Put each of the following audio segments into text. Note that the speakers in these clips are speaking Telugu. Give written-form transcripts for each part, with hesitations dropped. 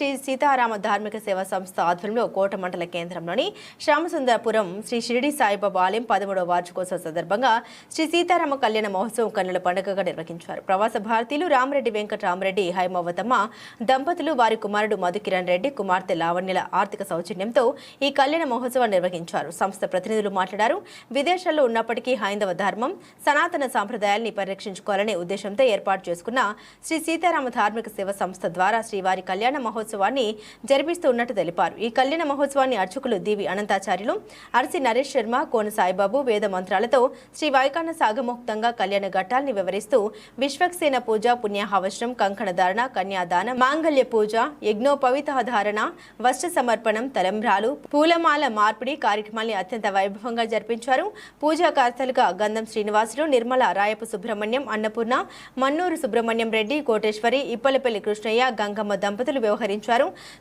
శ్రీ సీతారామ ధార్మిక సేవా సంస్థ ఆధ్వర్యంలో కోట మండల కేంద్రంలోని శ్యామసుందరపురం శ్రీ షిరిడి సాయిబాబా ఆలయం 13వ వార్షికోత్సవ సందర్భంగా శ్రీ సీతారామ కళ్యాణ మహోత్సవం కన్నుల పండుగగా నిర్వహించారు. ప్రవాస భారతీయులు రామరెడ్డి వెంకటరామరెడ్డి హైమవతమ్మ దంపతులు వారి కుమారుడు మధుకిరణ్ రెడ్డి కుమార్తె లావణ్యల ఆర్థిక సౌజన్యంతో ఈ కళ్యాణ మహోత్సవాన్ని నిర్వహించారు. సంస్థ ప్రతినిధులు మాట్లాడారు. విదేశాల్లో ఉన్నప్పటికీ హైందవ ధర్మం సనాతన సాంప్రదాయాల్ని పరిరక్షించుకోవాలనే ఉద్దేశంతో ఏర్పాటు చేసుకున్న శ్రీ సీతారామ ధార్మిక సేవా సంస్థ ద్వారా శ్రీవారి కళ్యాణ మహోత్సవాన్ని జరిపిస్తున్నట్టు తెలిపారు. ఈ కళ్యాణ మహోత్సవాన్ని అర్చకులు దివి అనంతాచార్యులు అర్సి నరేష్ శర్మ కోన సాయిబాబు వేద మంత్రాలతో శ్రీ వైకాన సాగమోక్తంగా కళ్యాణ ఘట్టాల్ని వివరిస్తూ విశ్వక్సేన పూజ, పుణ్యాహవచనం, కంకణ ధారణ, కన్యాదానం, మాంగళ్య పూజ, యజ్ఞోపవితాధారణ, వస్త్ర సమర్పణం, తలంబ్రాలు, పూలమాల మార్పిడి కార్యక్రమాన్ని అత్యంత వైభవంగా జరిపించారు. పూజాకర్తలుగా గంధం శ్రీనివాసులు, నిర్మల రాయపు సుబ్రహ్మణ్యం, అన్నపూర్ణ, మన్నూరు సుబ్రహ్మణ్యం రెడ్డి, కోటేశ్వరి, ఇప్పలపల్లి కృష్ణయ్య, గంగమ్మ దంపతులు వ్యవహరించారు.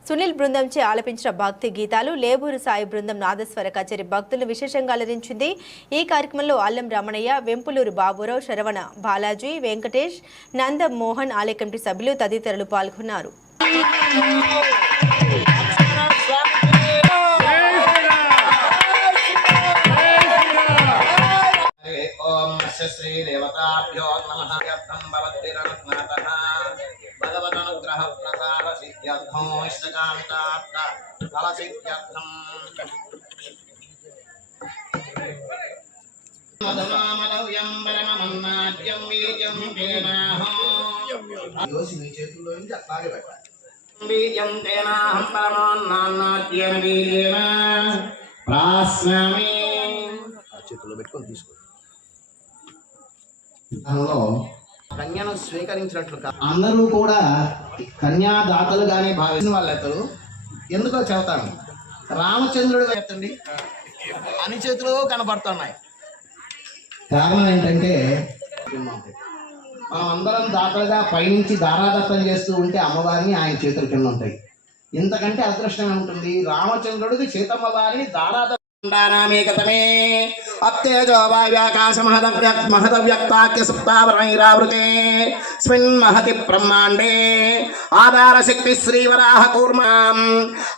సునీల్ బృందంచే ఆలపించిన భక్తి గీతాలు, లేబూరు సాయి బృందం నాదస్వర కచేరి భక్తులు విశేషంగా అలరించింది. ఈ కార్యక్రమంలో అల్లం రమణయ్య, వెంపులూరు బాబురావు, శరవణ బాలాజీ, వెంకటేష్, నంద మోహన్ ఆలయ కమిటీ సభ్యులు తదితరులు పాల్గొన్నారు. श्री देवताभ्यो नमः यत्तं भवद्भिरनुज्ञातः भगवदनुग्रह प्रसाद सिद्ध्यर्थं इष्टकामितार्थ फल सिद्ध्यर्थं मधुमामलव्यं परममन्नाद्यं बीजं तेनाहं योसिनी చేతుల్లో నుంచి అట్లాగే పెట్టాలి बीजं तेनाहं परममन्नाद्यं बीजेन प्रास्नामि చేతుల్లో పెట్టుకొని తీసుకో కన్యను స్వీకరించినట్లు అందరూ కూడా కన్యాదాతలుగానే భావించిన వాళ్ళెత్తలు ఎందుకో చెబుతాను. రామచంద్రుడు ఎత్తండి అన్ని చేతులు కనపడుతున్నాయి. కారణం ఏంటంటే మనం అందరం దాతలుగా పైనుంచి దారాదత్తం చేస్తూ ఉంటే అమ్మవారిని ఆయన చేతుల కింద ఉంటాయి. ఇంతకంటే అదృష్టం ఉంటుంది. రామచంద్రుడికి సీతమ్మ వారిని దారాదత్తం नामेकतमे अप्तेजो वाव्याकाश महदव्यक्ताख्य सप्तावरणैरावृते स्मिन् महति ब्रह्माण्डे आधार शक्ति श्रीवराह कूर्माम्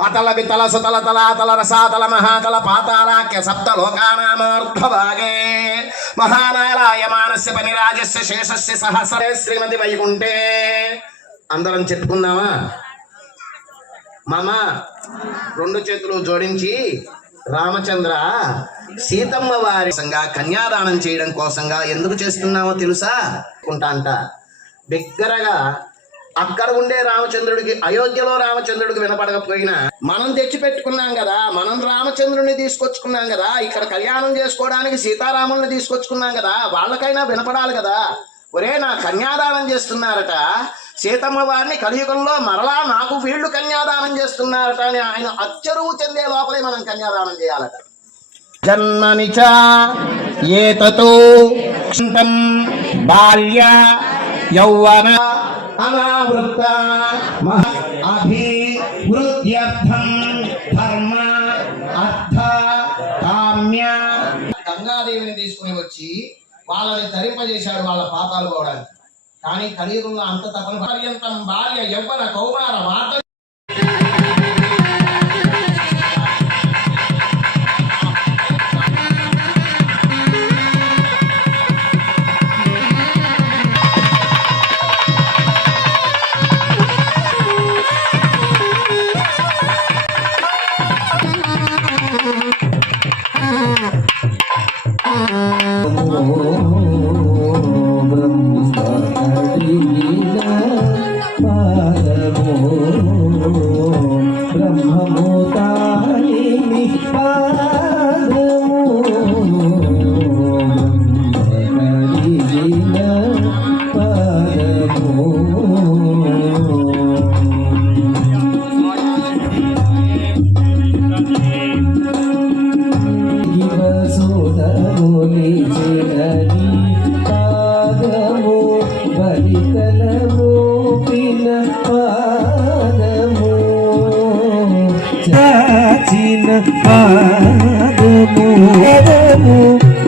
अतल वितल सुतल तलातल रसातल महातल पातालाख्य सप्तलोकानामर्धभागे महानारायमानस्य परिराजस्य शेषस्य सहस्रे श्रीमति వైకుంఠే అందరం చెప్పుకుందామా? మామ రెండు చేతులు జోడించి రామచంద్ర సీతమ్మ వారి కన్యాదానం చేయడం కోసంగా ఎందుకు చేస్తున్నామో తెలుసా అంట. బిగ్గరగా అక్కడ ఉండే రామచంద్రుడికి, అయోధ్యలో రామచంద్రుడికి వినపడకపోయినా మనం తెచ్చిపెట్టుకున్నాం కదా, మనం రామచంద్రుడిని తీసుకొచ్చుకున్నాం కదా, ఇక్కడ కళ్యాణం చేసుకోవడానికి సీతారాముల్ని తీసుకొచ్చుకున్నాం కదా, వాళ్ళకైనా వినపడాలి కదా. ఒరే నా కన్యాదానం చేస్తున్నారట సీతమ్మ వారిని కలియుగంలో మరలా నాకు వీళ్ళు కన్యాదానం చేస్తున్నారట అని ఆయన అచ్చరువు చెందే లోపలే మనం కన్యాదానం చేయాలట. జన్మనిచ ఏతతో బాల్య యౌవన అనావృత అభివృద్ధ్యర్థం ధర్మ అర్థ కామ్య గంగాదేవిని తీసుకుని వచ్చి వాళ్ళని ధరింపజేశాడు వాళ్ళ పాపాలు పోవడానికి. కానీ కలియుగంలో అంత తపన పర్యంతం బాల్య యవ్వన కౌమార వార్త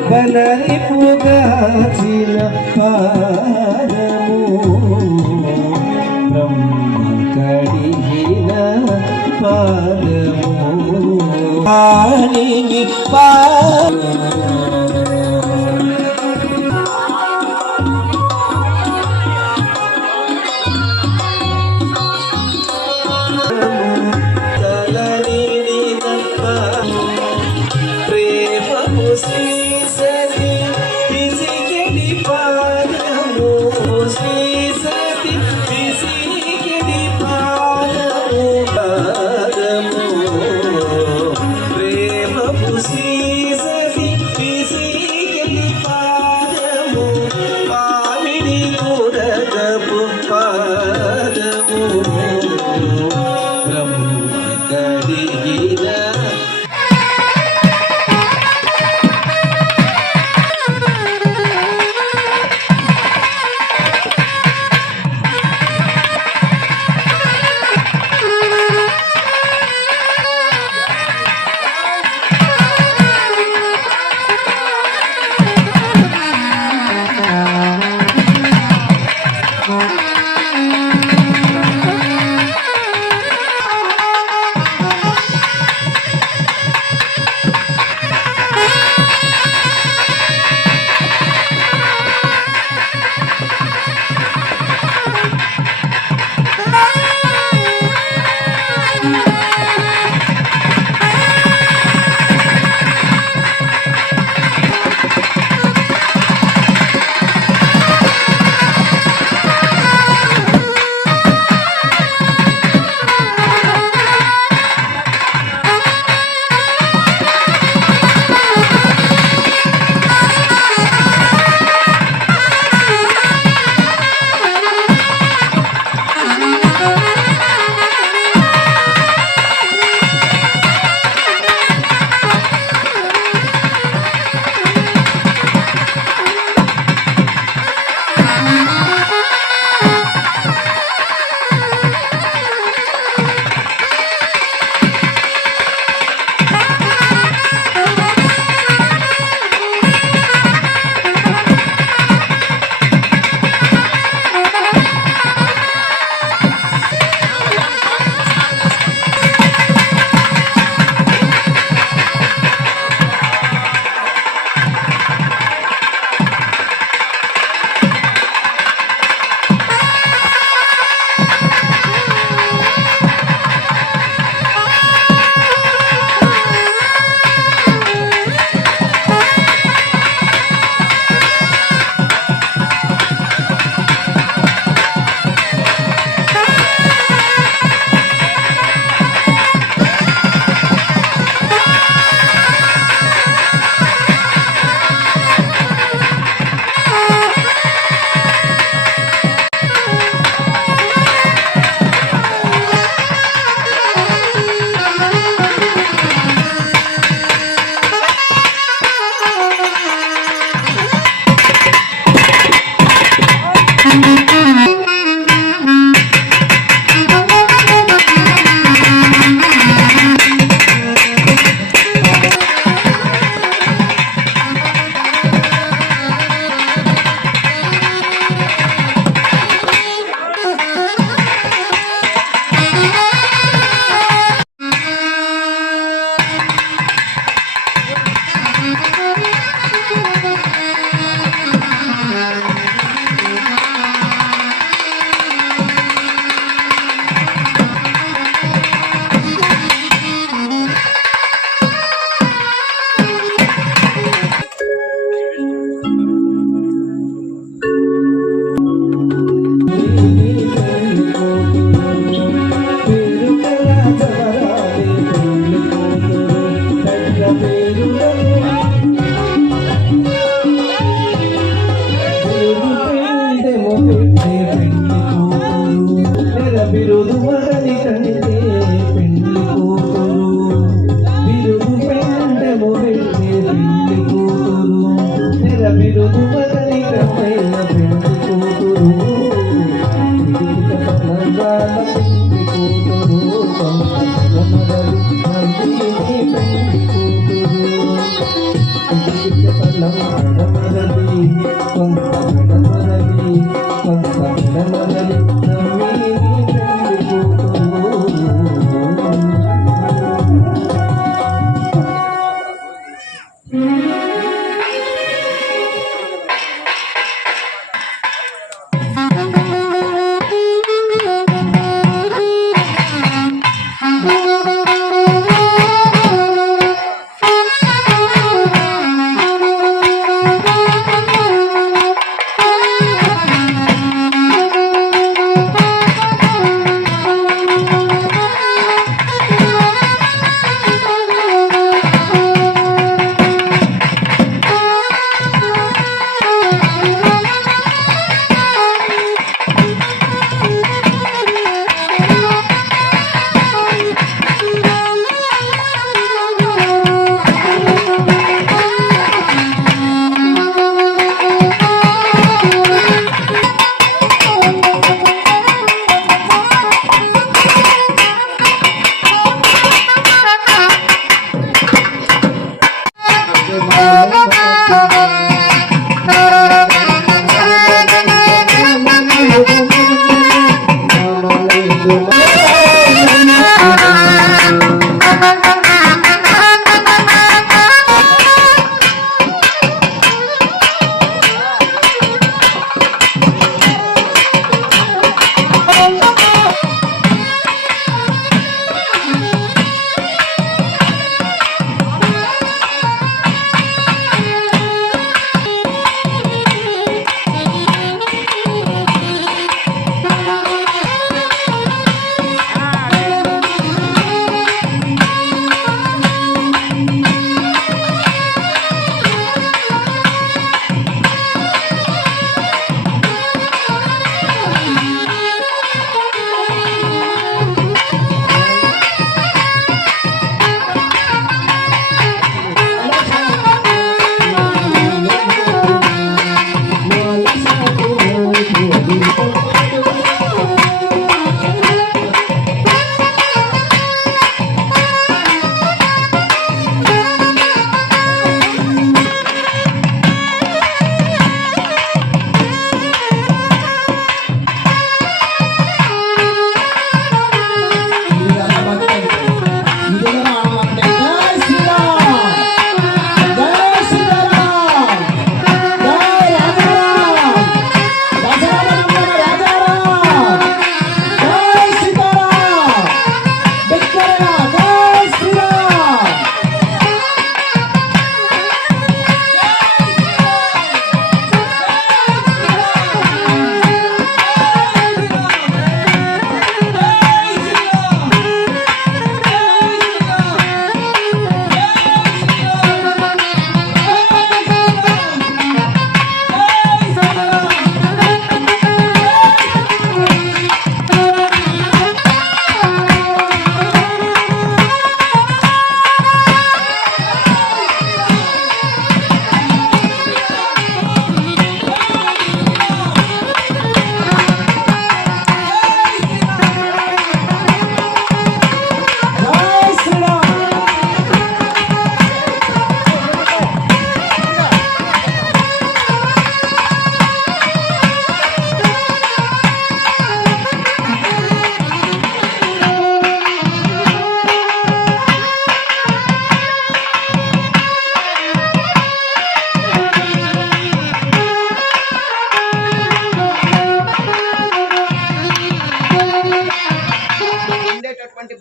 బలరిపుగాచిన పాదము బ్రహ్మ కడిగిన పాదము వాణిని ప్రేమము శ్రీసతి పిసికెడి పాదము శ్రీసతి పిసికెడి పాదము పాదము ప్రేమము శ్రీసతి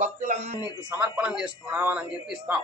భక్తులన్నీ నీకు సమర్పణం చేస్తున్నామని చెప్పి ఇస్తాం.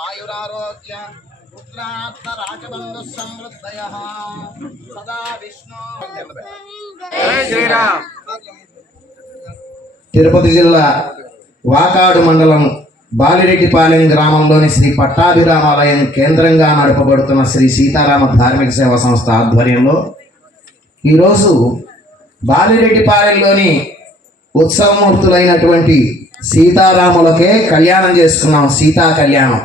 ఆయురారోగ్య రాజబంధు సమృద్ధయ సదా విష్ణు. తిరుపతి జిల్లా వాకాడు మండలం బాలిరెడ్డిపాలెం గ్రామంలోని శ్రీ పట్టాభిరామాలయం కేంద్రంగా నడపబడుతున్న శ్రీ సీతారామ ధార్మిక సేవా సంస్థ ఆధ్వర్యంలో ఈరోజు బాలిరెడ్డిపాలెంలోని ఉత్సవమూర్తులైనటువంటి సీతారాములకే కళ్యాణం చేసుకున్నాం. సీతా కళ్యాణం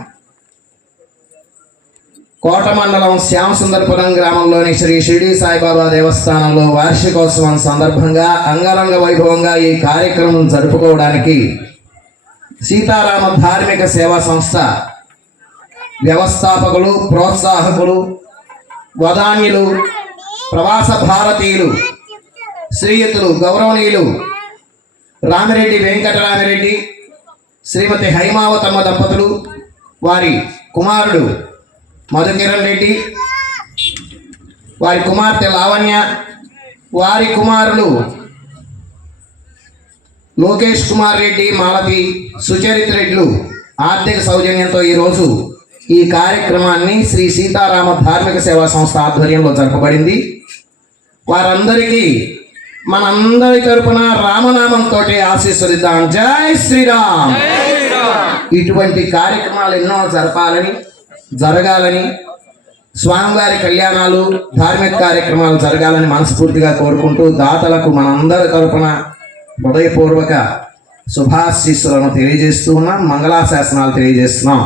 కోట మండలం శ్యామసుందరపురం గ్రామంలోని శ్రీ షిరిడి సాయిబాబా దేవస్థానంలో వార్షికోత్సవం సందర్భంగా అంగరంగ వైభవంగా ఈ కార్యక్రమం జరుపుకోవడానికి సీతారామ ధార్మిక సేవా సంస్థ వ్యవస్థాపకులు, ప్రోత్సాహకులు, వదాన్యులు, ప్రవాస భారతీయులు, శ్రీయుతులు గౌరవనీయులు రామిరెడ్డి వెంకటరామిరెడ్డి, శ్రీమతి హైమావతమ్మ దంపతులు, వారి కుమారుడు మధుకిరణ్ రెడ్డి, వారి కుమార్తె లావణ్య, వారి కుమారులు లోకేష్ కుమార్ రెడ్డి, మాలతి, సుచరిత్ రెడ్లు ఆర్థిక సౌజన్యంతో ఈరోజు ఈ కార్యక్రమాన్ని శ్రీ సీతారామ ధార్మిక సేవా సంస్థ ఆధ్వర్యంలో జరపబడింది. వారందరికీ మనందరి తరపున రామనామంతో ఆశీస్సులిద్దాం. జై శ్రీరామ్. ఇటువంటి కార్యక్రమాలు ఎన్నో జరగాలని స్వామివారి కళ్యాణాలు, ధార్మిక కార్యక్రమాలు జరగాలని మనస్ఫూర్తిగా కోరుకుంటూ దాతలకు మనందరి తరపున హృదయపూర్వక శుభాశీస్సులను తెలియజేస్తూ ఉన్నాం. మంగళాశాసనాలు తెలియజేస్తున్నాం.